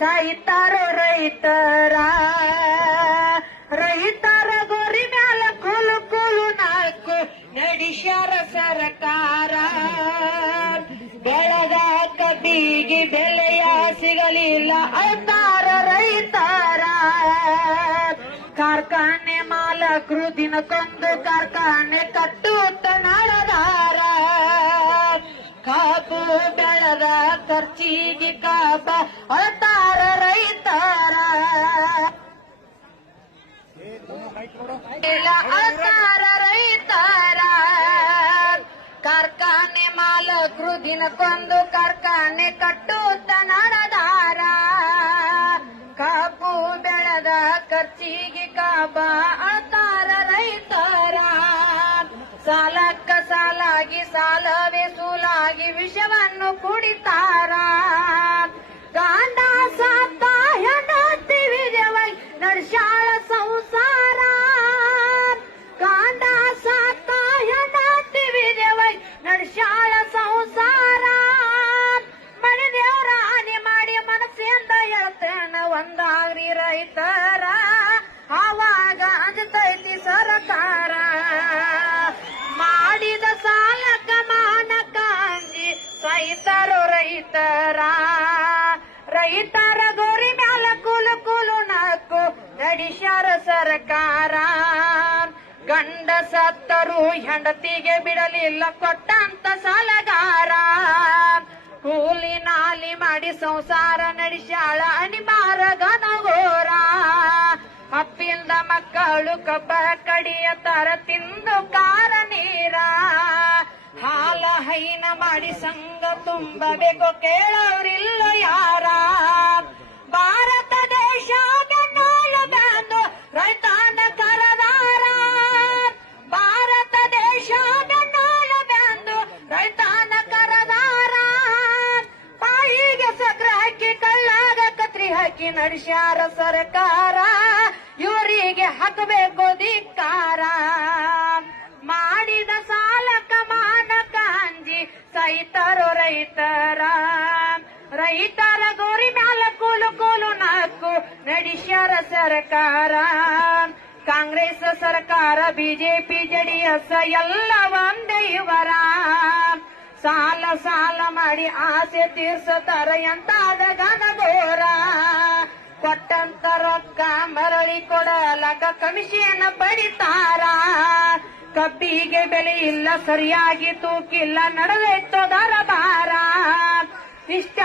ಸಾಯ್ತಾರೋ ರೈತರ ರೈತರ ಗೋರಿ ಮ್ಯಾಲ ಕೂಲು ಕೂಲು ನಾಲ್ಕು ನಡೆಸ್ಯಾರ ಸರ್ಕಾರ. ಬೆಳೆದ ಕಬ್ಬಿಗೆ ಬೆಲೆಯ ಸಿಗಲಿಲ್ಲ ಅಳ್ತಾರ ರೈತರ. ಕಾರ್ಖಾನೆ ಮಾಲಕರು ದಿನಕ್ಕೊಂದು ಕಾರ್ಖಾನೆ ಕಟ್ಟುತ್ತ ನಾಳದಾರ. ಕಾಬು ಬೆಳೆದ ಖರ್ಚಿಗೆ ಕಾಬ ಅಳ್ತಾರ ರೈತರ. ಅಳ್ತಾರ ರೈತರ. ಕಾರ್ಖಾನೆ ಮಾಲಕರು ದಿನಕ್ಕೊಂದು ಕಾರ್ಖಾನೆ ಕಟ್ಟುತ್ತ ನಾಡದಾರ. ಕಾಬು ಬೆಳೆದ ಖರ್ಚಿಗೆ ಕಾಬ ಅಳ್ತಾರ ರೈತರ. ಸಾಲಕ್ಕ ಸಾಲಾಗಿ ಸಾಲವೇ ಸೂಲಾಗಿ ವಿಷವನ್ನು ಕುಡಿತಾರ. ಗಾಂಡ ಸಾತ ಹೆಂಡತಿ ವಿಜಯವಾಗಿ ನಡ್ಸ್ಯಾಳ ಸಂಸಾರ. ಗಾಂಡ ಸಾತ ಹೆಂಡತಿ ವಿಜಯವಾಗಿ ನಡ್ಸ್ಯಾಳ ಸಂಸಾರ. ಮನೆ ದೇವರ ಹಾನಿ ಮಾಡಿ ಮನಸ್ಸಿಂದ ಹೇಳ್ತೇನ ಒಂದಾಗ್ರಿ ರೈತರ. ಆವಾಗ ಅಂಜತೈತಿ ಸರ್ಕಾರ. ಮಾಡಿದ ಸಾಲಕ ಮಾನಕ ಅಂಜಿ ಸಾಯ್ತಾರೋ ರೈತರ. ರೈತರ ಗೋರಿ ಮ್ಯಾಲ ಕೂಲು ಕೂಲು ನಾಲ್ಕು ನಡೆಸ್ಯಾರ ಸರ್ಕಾರ. ಗಂಡ ಸತ್ತರು ಹೆಂಡತಿಗೆ ಬಿಡಲಿಲ್ಲ ಕೊಟ್ಟಂತ ಸಾಲಗಾರ. ಕೂಲಿ ನಾಲಿ ಮಾಡಿ ಸಂಸಾರ ನಡೆಸ್ಯಾಳ ಅನಿಮಾರ ಗನಗೋರ. ಅಪ್ಪಿಲ್ದ ಮಕ್ಕಳು ಕಬ್ಬ ಕಡಿಯತಾರ ತಿಂದು ಕಾರ ನೀರ. ಹಾಲ ಹೈನ ಮಾಡಿ ಸಂಘ ತುಂಬಬೇಕು ಕೇಳೋರಿಲ್ಲ ಯಾರ. ಭಾರತ ದೇಶ ಬೆನ್ನಾಳು ಬಂದು ರೈತನ ಕರದಾರ. ಭಾರತ ದೇಶ ಬೆನ್ನಾಳು ಬಂದು ರೈತನ ಕರದಾರ. ಬಾಯಿಗೆ ಸಕ್ರೆ ಹಾಕಿ ಕಳ್ಳಾಗ ಕತ್ರಿ ಹಾಕಿ ನಡೆಸ್ಯಾರ ಸರ್ಕಾರ. ಇವರಿಗೆ ಹಾಕಬೇಕು ಧಿಕ್ಕಾರ. ಮಾಡಿದ ಸಾಲಕ ಮಾನಕ ಅಂಜಿ ಸಾಯ್ತಾರೋ ರೈತರ. ರೈತರ ಗೋರಿ ಮ್ಯಾಲ ಕೂಲು ಕೂಲು ನಾಲ್ಕು ನಡೆಸ್ಯಾರ ಸರ್ಕಾರ. ಕಾಂಗ್ರೆಸ್ ಸರ್ಕಾರ ಬಿಜೆಪಿ ಜೆಡಿಎಸ್ ಎಲ್ಲ ಒಂದೇ ಇವರ. ಸಾಲ ಸಾಲ ಮಾಡಿ ಆಸೆ ತೀರ್ಸತಾರ ಎಂತಾದ ಗನಗೋರ. ಕೊಟ್ಟಂತ ರೊಕ್ಕ ಮರಳಿ ಕೊಡಲಕ ಕಮಿಷನ್ ಪಡಿತಾರ. ಕಬ್ಬಿಗೆ ಬೆಲೆ ಇಲ್ಲ ಸರಿಯಾಗಿ ತೂಕಿಲ್ಲ ನಡೆದೈತೋ ದರಬಾರ. ಇಷ್ಟ